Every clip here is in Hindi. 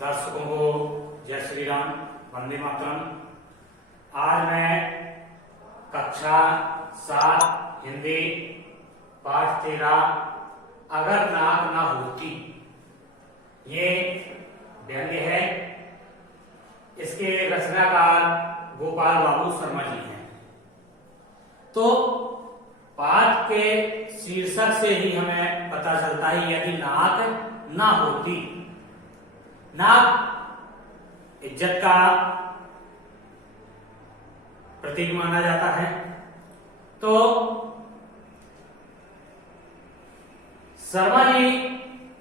दर्शकों को जय श्री राम, वंदे मातरम। आज मैं कक्षा 7 हिंदी पाठ 13 अगर नाक ना होती, ये व्यंग्य है। इसके रचनाकार गोपाल बाबू शर्मा जी हैं। तो पाठ के शीर्षक से ही हमें पता चलता है यदि नाक ना होती। नाक इज्जत का प्रतीक माना जाता है। तो शर्मा जी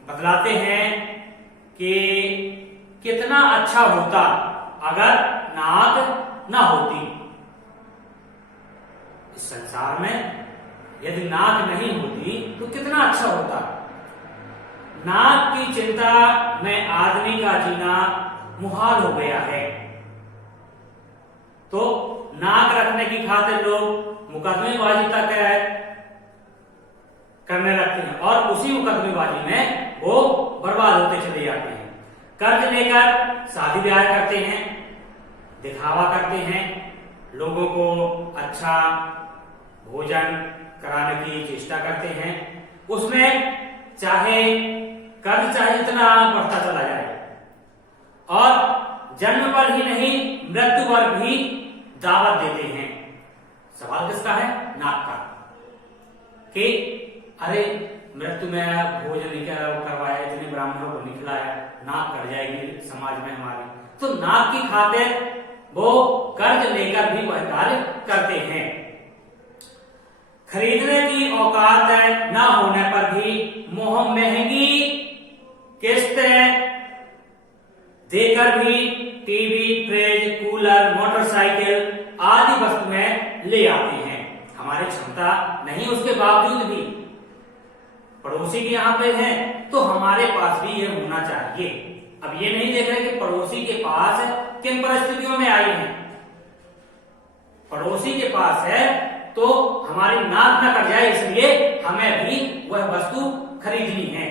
बतलाते हैं कि कितना अच्छा होता अगर नाक ना होती। इस संसार में यदि नाक नहीं होती तो कितना अच्छा होता। नाक की चिंता में आदमी का जीना मुहाल हो गया है। तो नाक रखने की खातिर लोग मुकदमेबाजी तक करने लगते हैं और उसी मुकदमेबाजी में वो बर्बाद होते चले जाते हैं। कर्ज लेकर शादी ब्याह करते हैं, दिखावा करते हैं, लोगों को अच्छा भोजन कराने की चेष्टा करते हैं। उसमें चाहे कर्ज चाहे जितना बढ़ता चला जाए और जन्म पर ही नहीं मृत्यु पर भी दावत देते हैं। सवाल किसका है? नाक का। कि अरे मृत्यु में भोजन नहीं करवाया, इतने ब्राह्मणों को नहीं खिलाया, नाक कट जाएगी समाज में हमारी। तो नाक की खातिर वो कर्ज लेकर भी वह कार्य करते हैं। खरीदने की औकात न होने पर भी मोह महंगी किस्त देकर भी टीवी, फ्रिज, कूलर, मोटरसाइकिल आदि वस्तुएं ले आते हैं। हमारी क्षमता नहीं उसके बावजूद भी पड़ोसी के यहाँ पे है तो हमारे पास भी ये होना चाहिए। अब ये नहीं देख रहे कि पड़ोसी के पास किन परिस्थितियों में आई है। पड़ोसी के पास है तो हमारी नाक न कट जाए, इसलिए हमें भी वह वस्तु खरीदनी है,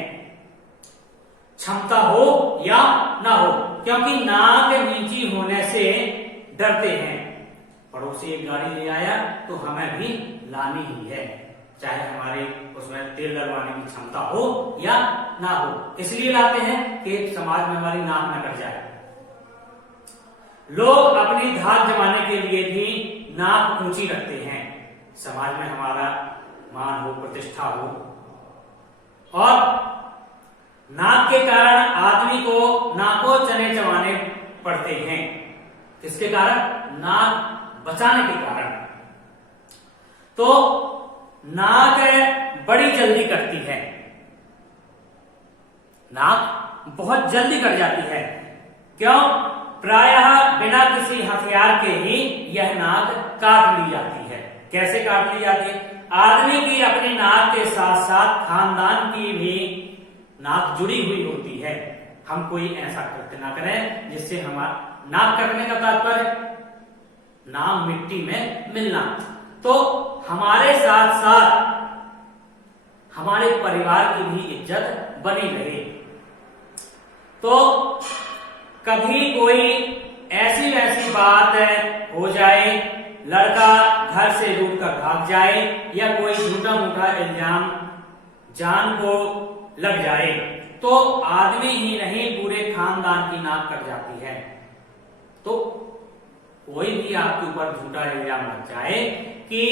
क्षमता हो या ना हो, क्योंकि नाक नीची होने से डरते हैं। पड़ोसी एक गाड़ी ले आया तो हमें भी लानी ही है, चाहे हमारे उसमें तेल डलवाने की क्षमता हो या ना हो। इसलिए लाते हैं कि समाज में हमारी नाक न कट जाए। लोग अपनी धाक जमाने के लिए भी नाक ऊंची रखते हैं, समाज में हमारा मान हो, प्रतिष्ठा हो। और नाक के कारण आदमी को नाकों चने चबाने पड़ते हैं। किसके कारण? नाक बचाने के कारण। तो नाक बड़ी जल्दी कटती है, नाक बहुत जल्दी कट जाती है। क्यों? प्रायः बिना किसी हथियार के ही यह नाक काट ली जाती है। कैसे काट ली जाती है? आदमी की अपनी नाक के साथ साथ खानदान की भी नाक जुड़ी हुई होती है। हम कोई ऐसा कृत्य ना करें जिससे हमारा नाक कटने का तात्पर्य नाम मिट्टी में मिलना। तो हमारे साथ साथ हमारे परिवार की भी इज्जत बनी रहे। तो कभी कोई ऐसी वैसी बात हो जाए, लड़का घर से रूठ कर भाग जाए या कोई झूठा मूठा इल्जाम जान को लग जाए तो आदमी ही नहीं पूरे खानदान की नाक कट जाती है। तो कोई भी आपके ऊपर झूठा इल्जाम लग जाए कि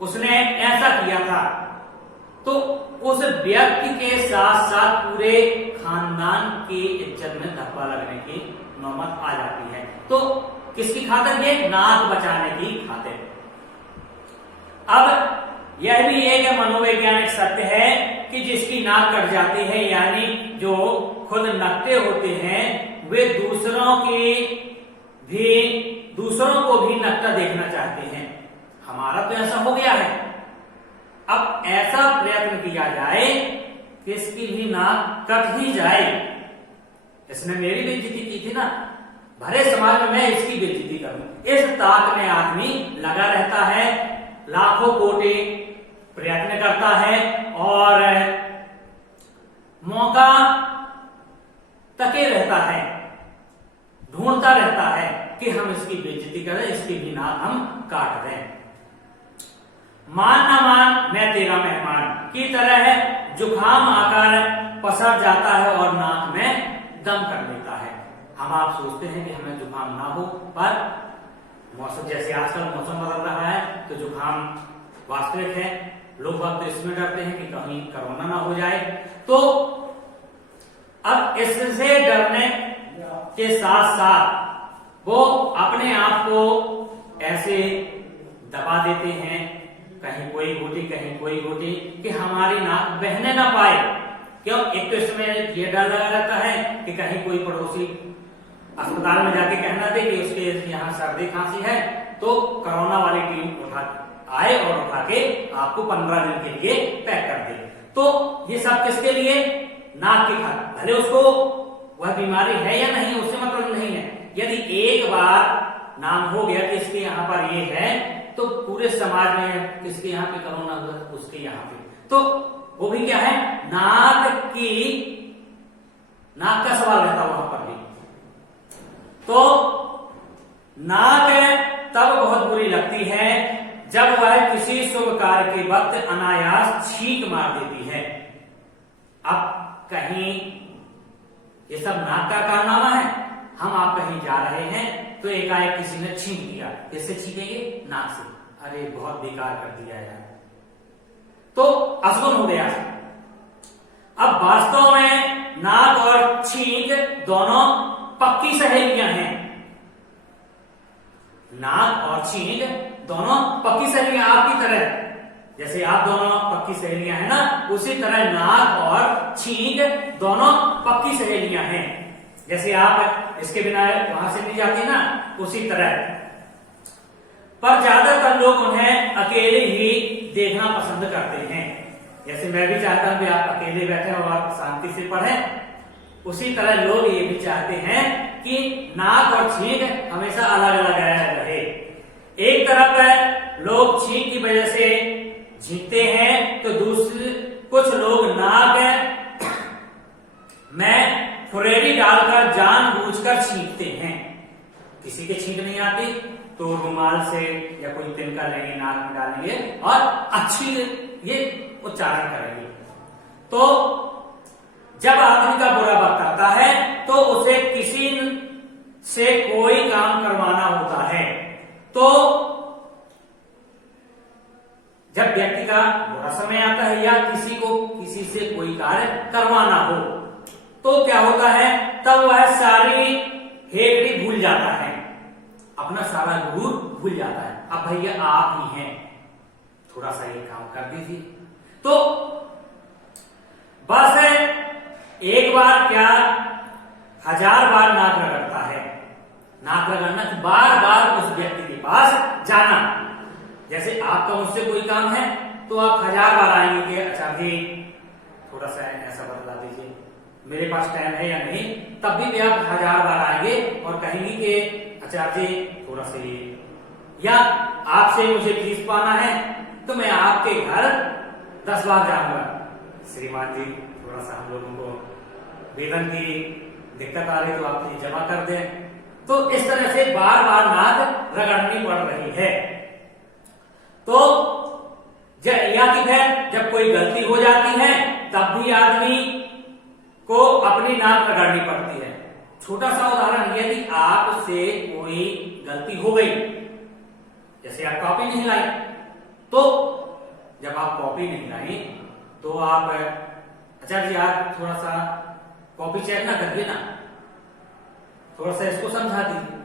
उसने ऐसा किया था तो उस व्यक्ति के साथ साथ पूरे खानदान की इज्जत में धब्बा लगने की नौबत आ जाती है। तो किसकी खातिर? ये नाक बचाने की खातिर। अब यह भी एक मनोवैज्ञानिक सत्य है कि जिसकी नाक कट जाती है, यानी जो खुद नकटे होते हैं, वे दूसरों को भी नकटा देखना चाहते हैं। हमारा तो ऐसा हो गया है। अब ऐसा प्रयत्न किया जाए कि इसकी भी नाक कट ही जाए। इसने मेरी बेइज्जती की थी ना, भरे समाज में मैं इसकी बेइज्जती करूं, इस ताक में आदमी लगा रहता है, लाखों कोटि प्रयत्न करता है और मौका तके रहता है, ढूंढता रहता है कि हम इसकी बेइज्जती करें, इसकी भी नाक हम काट दें। मान न मान मैं तेरा मेहमान की तरह है, जुकाम आकर पसर जाता है और नाक में दम कर लेता है। हम आप सोचते हैं कि हमें जुकाम ना हो, पर मौसम जैसे आजकल मौसम बदल रहा है तो जुकाम वास्तविक है। लोग वक्त इसमें डरते हैं कि कहीं कोरोना ना हो जाए। तो अब इससे डरने के साथ साथ वो अपने आप को ऐसे दबा देते हैं, कहीं कोई घोटी कहीं कोई घोटी, कि हमारी नाक बहने ना पाए। क्यों? एक तो इसमें ये डर लगा रहता है कि कहीं कोई पड़ोसी अस्पताल में जाके कहना दे कि उसके यहाँ सर्दी खांसी है, तो कोरोना वाली टीम उठा आए और उठा के आपको 15 दिन के लिए पैक कर दे। तो ये सब किसके लिए? नाक के खातिर। भले उसको वह बीमारी है या नहीं, उससे मतलब नहीं है। यदि एक बार नाम हो गया कि इसके यहाँ पर ये है, तो पूरे समाज में किसके यहाँ पे कोरोना हुआ, उसके यहाँ पे, तो वो भी क्या है, नाक का सवाल रहता वहां पर भी। तो नाक तब बहुत बुरी लगती है जब वह किसी शुभ कार्य के वक्त अनायास छींक मार देती है। अब कहीं ये सब नाक का कारनामा है, हम आप कहीं जा रहे हैं तो एकाएक किसी ने छींक दिया। कैसे छींकेंगे? नाक से। अरे बहुत बेकार कर दिया यार, तो अशुभ हो गया। अब वास्तव में नाक और छींक दोनों पक्की सहेलियां हैं। नाक और छींक दोनों पक्की सहेलियां आपकी तरह, जैसे आप दोनों पक्की सहेलियां हैं ना, उसी तरह नाक और छींक दोनों पक्की सहेलियां हैं। जैसे आप इसके बिना वहां से नहीं जाती ना, उसी तरह। पर ज्यादातर लोग उन्हें अकेले ही देखना पसंद करते हैं। जैसे मैं भी चाहता हूं कि आप अकेले बैठे और आप शांति से पढ़ें, उसी तरह लोग ये भी चाहते हैं कि नाक और छींक हमेशा अलग अलग रहे। एक तरफ लोग छींक की वजह से छींकते हैं, तो दूसरे कुछ लोग नाक में फुरेडी डालकर जानबूझकर छींकते हैं। किसी के छींक नहीं आती तो रुमाल से या कोई तिनका लेंगे, नाक में डालेंगे और अच्छी ये उच्चारण करेंगे। तो जब आदमी का बुरा वक्त आता है तो उसे किसी से कोई काम करवाना होता है। तो जब व्यक्ति का बुरा समय आता है या किसी को किसी से कोई कार्य करवाना हो, तो क्या होता है, तब वह सारी हेकड़ी भूल जाता है, अपना सारा गुरूर भूल जाता है। अब भैया आप ही हैं, थोड़ा सा ये काम कर दीजिए। तो बस एक बार क्या 1000 बार नाक रगड़ता है। नाक रगड़ना, बार बार उस व्यक्ति के पास जाना। जैसे आपका मुझसे कोई काम है तो आप 1000 बार आएंगे कि अच्छा जी थोड़ा सा ऐसा बदला दीजिए, मेरे पास टाइम है या नहीं, तब भी आप 1000 बार आएंगे और कहेंगे कि आचार्य जी थोड़ा सा ये, या आपसे मुझे फीस पाना है तो मैं आपके घर 10 बार जाऊंगा, श्रीमान जी थोड़ा सा हम लोगों को वेतन की दिक्कत आ रही तो आप ये जमा कर दें। तो इस तरह से बार बार नाक रगड़नी पड़ रही है। तो या कि फिर जब कोई गलती हो जाती है तब भी आदमी को अपनी नाक रगड़नी पड़ती है। छोटा सा उदाहरण, यदि आपसे कोई गलती हो गई, जैसे आप कॉपी नहीं लाई, तो जब आप कॉपी नहीं लाई तो आप अच्छा जी आप थोड़ा सा कॉपी चेक ना करिए ना, थोड़ा सा इसको समझा दीजिए,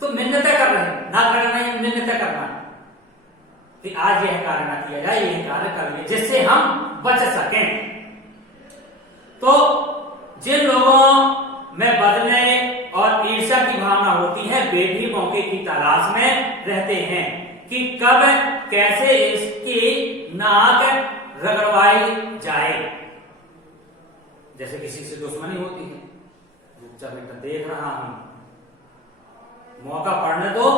तो मिन्नतें कर रहे हैं, ना करना है मिन्नतें करना कि आज यह कार्य ना किया जाए, यह कार्य करिए जिससे हम बच सकें। तो जिन लोगों में बदलने और ईर्ष्या की भावना होती है, वे भी मौके की तलाश में रहते हैं कि कब कैसे इसकी नाक रगड़वाई जाए। जैसे किसी से दुश्मनी होती है, मैं देख रहा हूं, मौका पड़ने दो,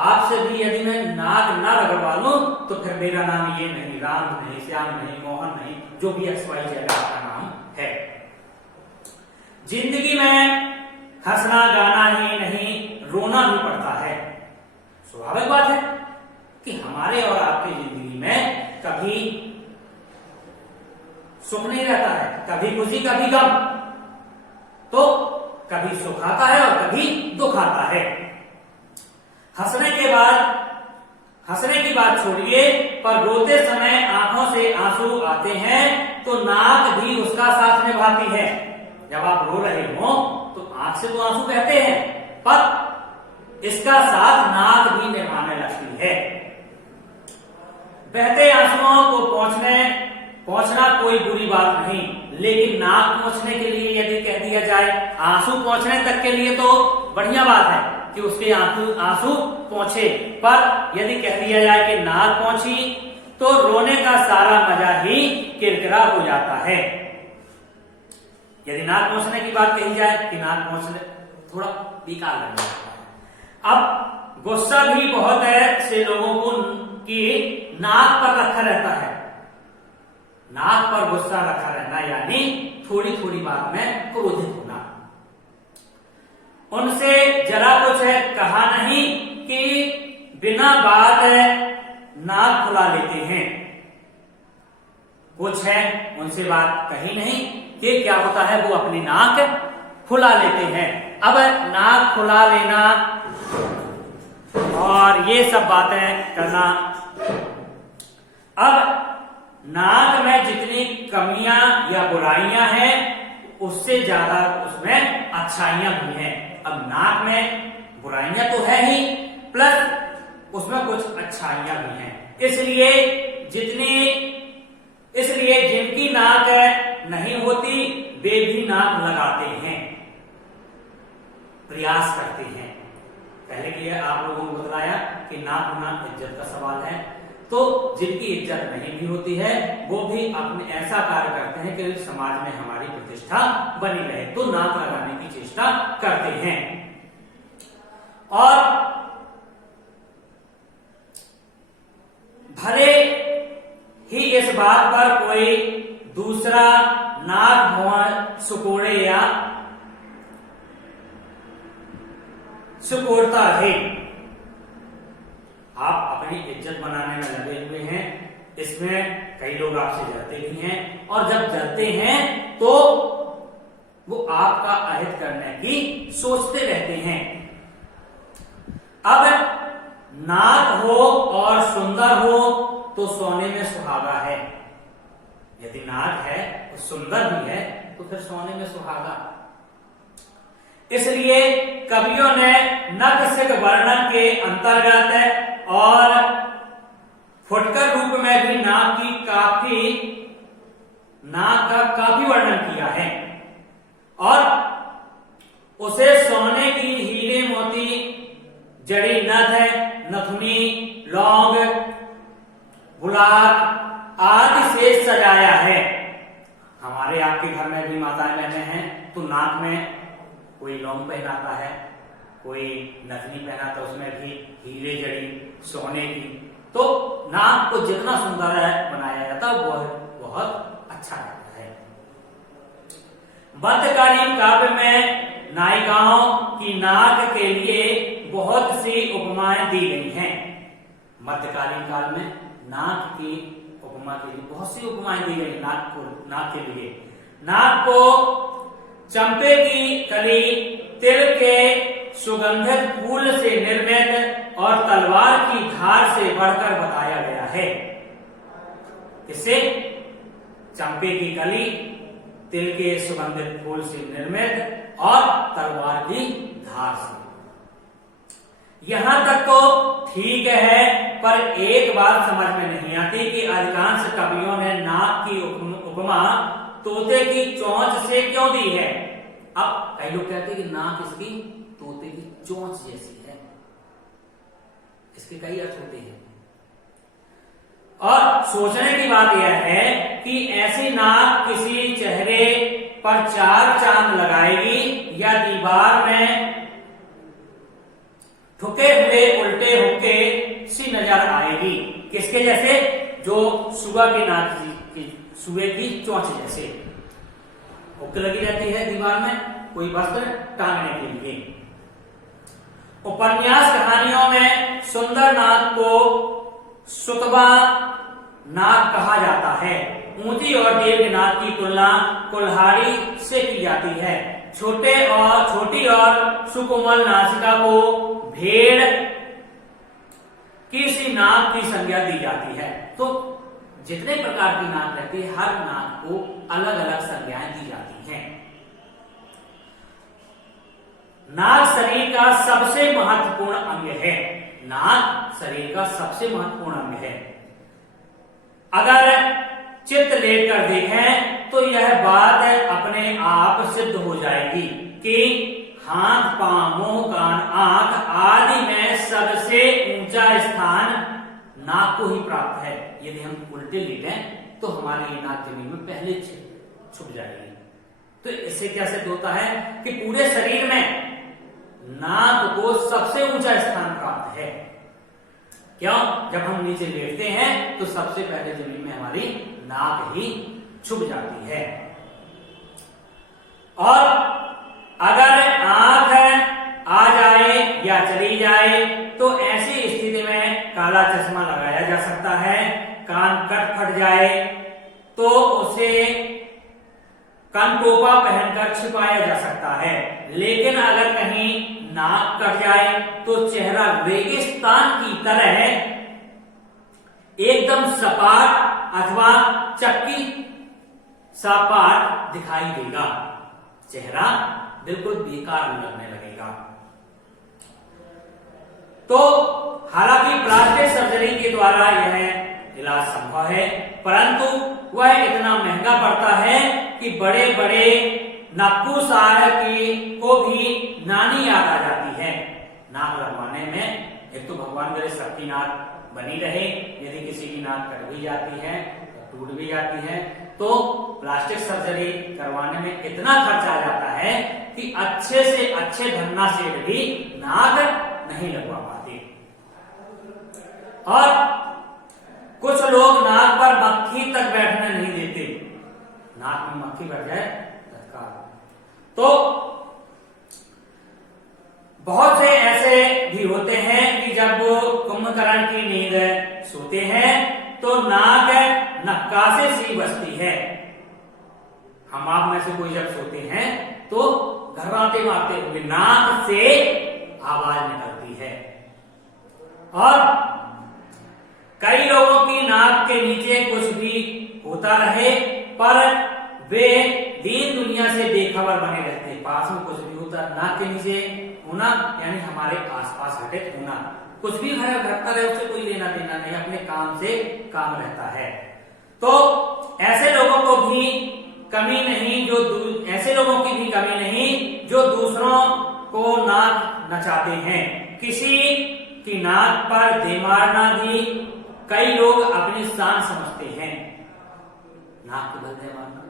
आपसे भी यदि मैं नाक ना रगड़वा लूं तो फिर मेरा नाम ये नहीं, राम नहीं, श्याम नहीं, मोहन नहीं, जो भी XYZ आपका नाम है। जिंदगी में हंसना गाना ही नहीं, रोना भी पड़ता है। स्वाभाविक बात है कि हमारे और आपकी जिंदगी में कभी सुख नहीं रहता है, कभी खुशी कभी गम, तो कभी सुख आता है और कभी दुख आता है। हंसने की बात छोड़िए, पर रोते समय आंखों से आंसू आते हैं तो नाक भी उसका साथ निभाती है। जब आप रो रहे हो तो आंख से तो आंसू बहते हैं, पर इसका साथ नाक भी निभाने लगती है। बहते आंसुओं को पहुंचना कोई बुरी बात नहीं, लेकिन नाक पहुंचने के लिए यदि कह दिया जाए, आंसू पहुंचने तक के लिए तो बढ़िया बात है कि उसके आंसू पहुंचे, पर यदि कह दिया जाए कि नाक पहुंची तो रोने का सारा मजा ही किरकिरा हो जाता है। यदि नाक पहुंचने की बात कही जाए कि नाक पहुंचने थोड़ा बेकार लग जाता है। अब गुस्सा भी बहुत है से लोगों को कि नाक पर रखा रहता है। नाक पर गुस्सा रखा रहना यानी थोड़ी थोड़ी बात में क्रोधित होना। उनसे जरा कुछ कहा नहीं कि बिना बात नाक खुला लेते हैं। कुछ है उनसे बात कही नहीं कि क्या होता है, वो अपनी नाक खुला लेते हैं। अब नाक खुला लेना और ये सब बातें करना, अब नाक में जितनी कमियां या बुराइयां हैं उससे ज्यादा उसमें अच्छाइयां भी हैं। अब नाक में बुराइयां तो है ही, प्लस उसमें कुछ अच्छाइयां भी हैं। इसलिए जिनकी नाक नहीं होती वे भी नाक लगाते हैं, प्रयास करते हैं। पहले की आप लोगों को बताया कि नाक होना इज्जत का सवाल है, तो जिनकी इज्जत नहीं भी होती है वो भी अपने ऐसा कार्य करते हैं कि समाज में हमारी प्रतिष्ठा बनी रहे, तो नाक लगाने की चेष्टा करते हैं। और भले ही इस बात पर कोई दूसरा नाक भौं सुकोड़े या सुकोड़ता रहे, आप अपनी इज्जत बनाने में लगे हुए हैं। इसमें कई लोग आपसे जलते भी हैं, और जब जलते हैं तो वो आपका अहित करने की सोचते रहते हैं। अब नाक हो और सुंदर हो तो सोने में सुहागा है। यदि नाक है तो सुंदर भी है तो फिर सोने में सुहागा। इसलिए कवियों ने नखशिख वर्णन के अंतर्गत और फुटकर रूप में भी नाक का काफी वर्णन किया है, और उसे सोने की हीरे मोती जड़ी नथ, नथुनी, लौंग, गुलाब आदि से सजाया है। हमारे आपके घर में भी माताएं बहनें हैं तो नाक में कोई लौंग पहनाता है, कोई नथनी पहनाता है, उसमें भी हीरे जड़ी सोने की। तो नाक को जितना सुंदर बनाया जाता है वो बहुत अच्छा लगता है। मध्यकालीन काव्य में नायिकाओं की नाक के लिए बहुत सी उपमाएं दी गई हैं। मध्यकालीन काल में नाक की उपमा के लिए बहुत सी उपमाएं दी गई। नाक के लिए नाक को चंपे की कली, तिल के सुगंधित फूल से निर्मित और तलवार की धार से बढ़कर बताया गया है। इससे चंपे की कली, तिल के सुगंधित फूल से निर्मित और तलवार की धार से। यहां तक तो ठीक है, पर एक बात समझ में नहीं आती कि अधिकांश कवियों ने नाक की उपमा तोते की चोंच से क्यों दी है। अब कई लोग कहते हैं कि नाक इसकी तोते की चोंच जैसी है। इसके कई अर्थ होते हैं, और सोचने की बात यह है कि ऐसी नाक किसी चेहरे पर चार चांद लगाएगी या दीवार में ठुके हुए उल्टे हुक्के सी नजर आएगी। किसके जैसे? जो सुअर की नाक की, सुअर की चोंच जैसे हुक्के लगी रहती है दीवार में, कोई वस्त्र टांगने के लिए। उपन्यास कहानियों में सुंदर नाक को सुतवा नाक कहा जाता है। ऊंची और दीर्घ नाक की तुलना कुल्हाड़ी से की जाती है। छोटी और सुकोमल नासिका को भेड़ की सी नाक की संज्ञा दी जाती है। तो जितने प्रकार की नाक रहती है, हर नाक को अलग अलग संज्ञाएं दी जाती हैं। नाक शरीर का सबसे महत्वपूर्ण अंग है। नाक शरीर का सबसे महत्वपूर्ण अंग है। अगर चित्त लेकर देखें तो यह बात अपने आप सिद्ध हो जाएगी कि हाथ, पांव, मुंह, कान, आंख आदि में सबसे ऊंचा स्थान नाक को ही प्राप्त है। यदि हम उल्टे लेटें तो हमारी नाक जमीन में पहले छुप जाएगी। तो इससे क्या सिद्ध होता है कि पूरे शरीर में नाक को सबसे ऊंचा स्थान प्राप्त है। क्यों? जब हम नीचे लेटते हैं तो सबसे पहले जमीन में हमारी नाक ही छुप जाती है। और अगर आंख आ जाए या चली जाए तो ऐसी स्थिति में काला चश्मा लगाया जा सकता है। कान कट फट जाए तो उसे कानटोपा पहनकर छिपाया जा सकता है। लेकिन अगर कहीं नाक कट जाए तो चेहरा रेगिस्तान की तरह एकदम सपाट अथवा चक्की सपाट दिखाई देगा। चेहरा बिल्कुल बेकार लगने लगेगा। तो हालांकि प्लास्टिक सर्जरी के द्वारा यह इलाज संभव है, परंतु वह इतना महंगा पड़ता है कि बड़े बड़े नक्कुसार को भी नानी याद आ जाती है। नाक लगवाने में एक तो भगवान करे सबकी नाक बनी रहे, यदि किसी की नाक कट भी जाती है, टूट भी जाती है, तो प्लास्टिक सर्जरी करवाने में इतना खर्च आ जाता है कि अच्छे से अच्छे धन्ना सेठ भी नाक नहीं लगवा पाते। और कुछ लोग नाक पर मक्खी तक बैठने नहीं देते। नाक में मक्खी बैठ जाए तत्काल। तो बहुत से ऐसे भी होते हैं कि जब कुंभकर्ण की नींद सोते हैं तो नाक नक्कासे सी बजती है। हम आप में से कोई जब सोते हैं तो घर्राटे मारते हुए नाक से आवाज निकलती है। और कई लोगों की नाक के नीचे कुछ भी होता रहे पर वे दीन दुनिया से बेखबर बने रहते हैं। पास में कुछ भी होता, नाक के नीचे होना यानी हमारे आसपास घटित होना। कुछ भी घटता रहे उससे कोई लेना देना नहीं, अपने काम से काम रहता है। तो ऐसे लोगों को भी कमी नहीं ऐसे लोगों की भी कमी नहीं जो दूसरों को नाक नचाते हैं। किसी की नाक पर दे मारना भी कई लोग अपनी शान समझते हैं। नाक के बल दे मारना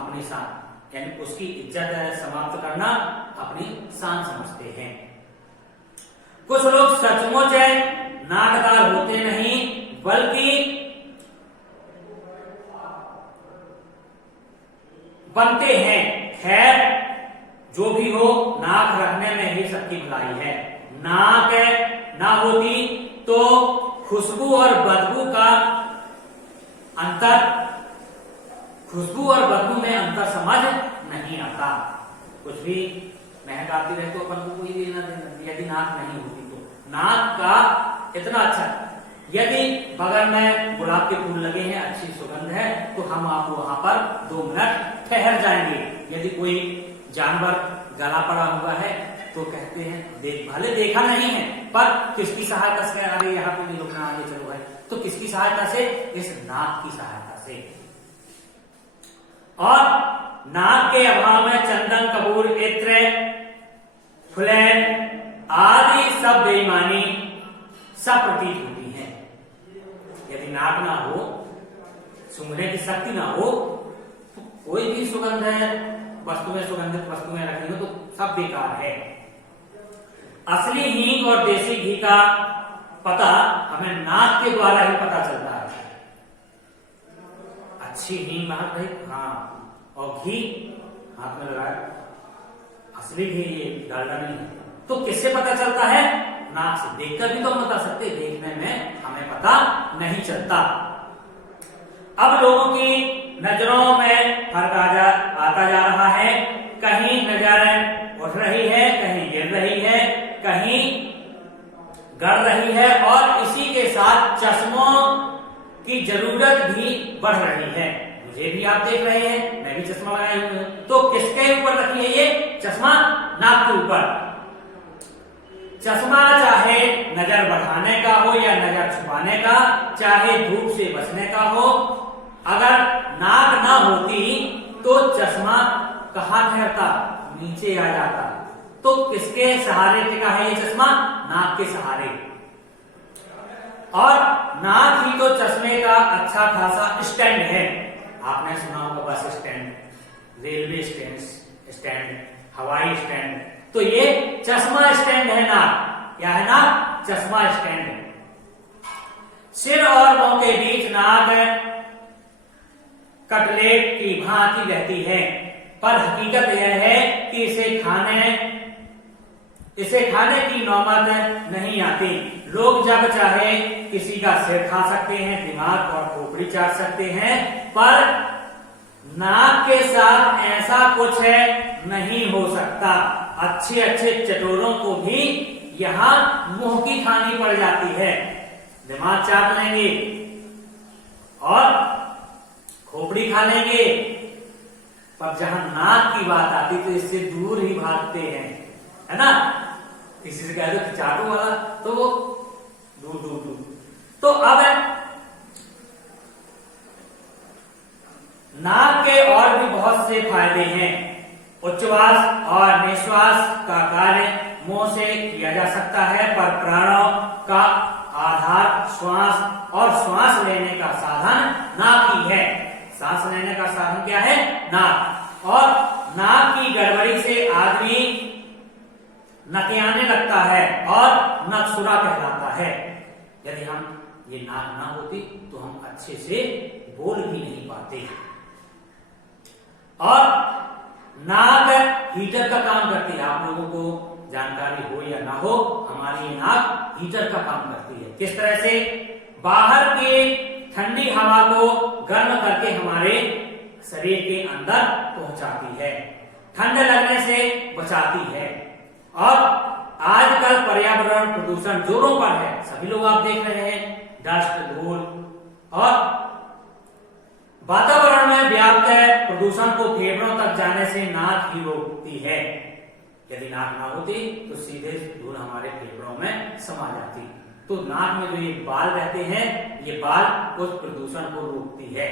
अपनी शान यानी उसकी इज्जत समाप्त करना अपनी शान समझते हैं। कुछ लोग सचमुच नाकदार होते नहीं बल्कि बनते हैं। खैर जो भी हो, नाक रखने में ही सबकी भलाई है। नाक ना होती तो खुशबू और बदबू में अंतर समझ नहीं आता। कुछ भी महक आती रहे तो अपन को कोई लेना देना, यदि नाक नहीं होती तो। नाक का इतना अच्छा, यदि बगल में गुलाब के फूल लगे हैं, अच्छी सुगंध है, तो हम आपको वहां पर 2 मिनट ठहर जाएंगे। यदि कोई जानवर गला पड़ा हुआ है तो कहते हैं भले देखा नहीं है पर किसकी सहायता से, अरे यहाँ पे नहीं रुकना, आगे चलो भाई। तो किसकी सहायता से? इस नाक की सहायता से। और नाक के अभाव में चंदन, कपूर, इत्र, फुलैन आदि सब बेईमानी सब प्रतीत होती है। यदि नाक ना हो, सूंघने की शक्ति ना हो तो कोई भी सुगंध है वस्तु में, सुगंधित वस्तु में रखनी हो तो सब बेकार है। असली हींग और देसी घी का पता हमें नाक के द्वारा ही पता चलता है। अच्छी हींग महक रही, हाँ, और घी हाथ में लगाया असली भी ये डालडा नहीं है। तो किससे पता चलता है? नाक से। देखकर भी तो हम बता सकते, देखने में हमें पता नहीं चलता। अब लोगों की नजरों में फर्क आता जा रहा है। कहीं नजर उठ रही है, कहीं गिर रही है, कहीं गड़ रही है, और इसी के साथ चश्मों की जरूरत भी बढ़ रही है। मुझे भी आप देख रहे हैं, मैं भी चश्मा लगाए हुए हूं। तो किसके ऊपर रखी है ये चश्मा? नाक के ऊपर। चश्मा चाहे नजर बढ़ाने का हो या नजर छुपाने का, चाहे धूप से बचने का हो, अगर नाक ना होती तो चश्मा कहां ठहरता? नीचे आ जाता। तो किसके सहारे टिका है ये चश्मा? नाक के सहारे। और नाक ही तो चश्मे का अच्छा खासा स्टैंड है। आपने सुना होगा बस स्टैंड, रेलवे स्टैंड, हवाई स्टैंड। तो ये चश्मा स्टैंड है नाक। क्या है नाक? चश्मा स्टैंड। सिर और मुंह के बीच नाक कटलेट की भांति रहती है, पर हकीकत यह है कि इसे खाने की नौबत नहीं आती। लोग जब चाहे किसी का सिर खा सकते हैं, दिमाग और खोपड़ी चाट सकते हैं, पर नाक के साथ ऐसा कुछ नहीं हो सकता। अच्छे अच्छे चटोरों को भी यहां मुंह की खानी पड़ जाती है। दिमाग चाट लेंगे और खोपड़ी खा लेंगे, पर जहां नाक की बात आती तो इससे दूर ही भागते हैं, है ना? किसी से कह दो कि चाटो वाला, तो वो दूर दूर दूर। तो अब नाक के और भी बहुत से फायदे हैं। उच्छ्वास और निश्वास का कार्य मुंह से किया जा सकता है, पर प्राणों का आधार श्वास और श्वास लेने का साधन नाक ही है। सांस लेने का साधन क्या है? नाक। और नाक की गड़बड़ी से आदमी नकियाने लगता है और नक्सुरा कहलाता है। यदि हम ये नाक ना होती तो हम अच्छे से बोल भी नहीं पाते। और नाक हीटर का काम करती है। आप लोगों को जानकारी हो या ना हो, हमारी ये नाक हीटर का काम करती है। किस तरह से? बाहर की ठंडी हवा को गर्म करके हमारे शरीर के अंदर पहुंचाती है, ठंड लगने से बचाती है। और आजकल पर्यावरण प्रदूषण जोरों पर है, सभी लोग आप देख रहे हैं, डस्ट, धूल और वातावरण में व्याप्त प्रदूषण को फेफड़ों तक जाने से नाक ही रोकती है। यदि नाक ना होती तो सीधे धूल हमारे फेफड़ों में समा जाती। तो नाक में जो ये बाल रहते हैं, ये बाल उस प्रदूषण को रोकती है।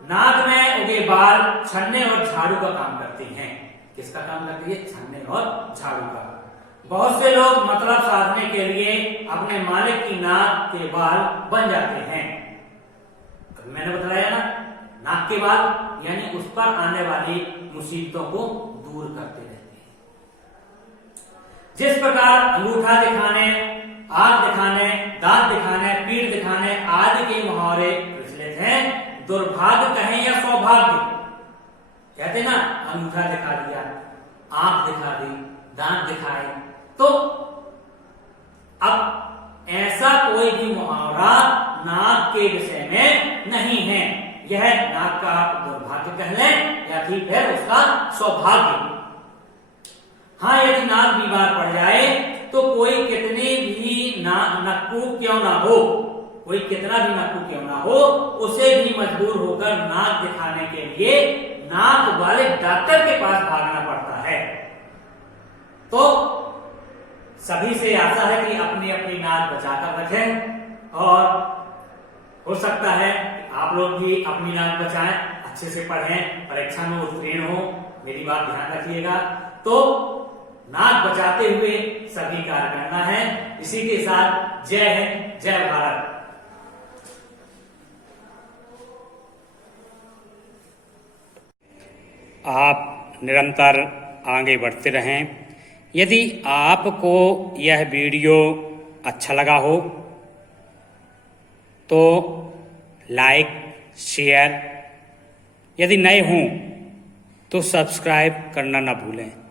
नाक में उगे बाल छन्ने और झाड़ू का काम करते हैं। किसका काम करती है? छन्ने और झाड़ू का। बहुत से लोग मतलब साधने के लिए अपने मालिक की नाक के बाल बन जाते हैं। मैंने बताया ना, नाक के बाल यानी उस पर आने वाली मुसीबतों को दूर करते रहते हैं। जिस प्रकार अंगूठा दिखाने, आंख दिखाने, दांत दिखाने, पीठ दिखाने आदि के मुहावरे प्रचलित हैं, दुर्भाग्य कहें या सौभाग्य, कहते ना अंगूठा दिखा दिया, आंख दिखा दी, दांत दिखाए। तो अब ऐसा कोई भी मुहावरा नाक के विषय में नहीं है। यह नाक का दुर्भाग्य कह लें या फिर उसका सौभाग्य। हाँ, यदि नाक बीमार पड़ जाए तो कोई कितने भी नक्कू क्यों ना हो, कोई कितना भी नक्कू क्यों ना हो, उसे भी मजबूर होकर नाक दिखाने के लिए नाक वाले डॉक्टर के पास भागना पड़ता है। तो सभी से आशा है कि अपनी अपनी नाक बचाकर रखें, और हो सकता है आप लोग भी अपनी नाक बचाएं, अच्छे से पढ़ें, परीक्षा में उत्तीर्ण हो। मेरी बात ध्यान रखिएगा। तो नाक बचाते हुए सभी कार्य करना है। इसी के साथ जय हिंद, जय भारत। आप निरंतर आगे बढ़ते रहें। यदि आपको यह वीडियो अच्छा लगा हो तो लाइक, शेयर, यदि नए हों तो सब्सक्राइब करना ना भूलें।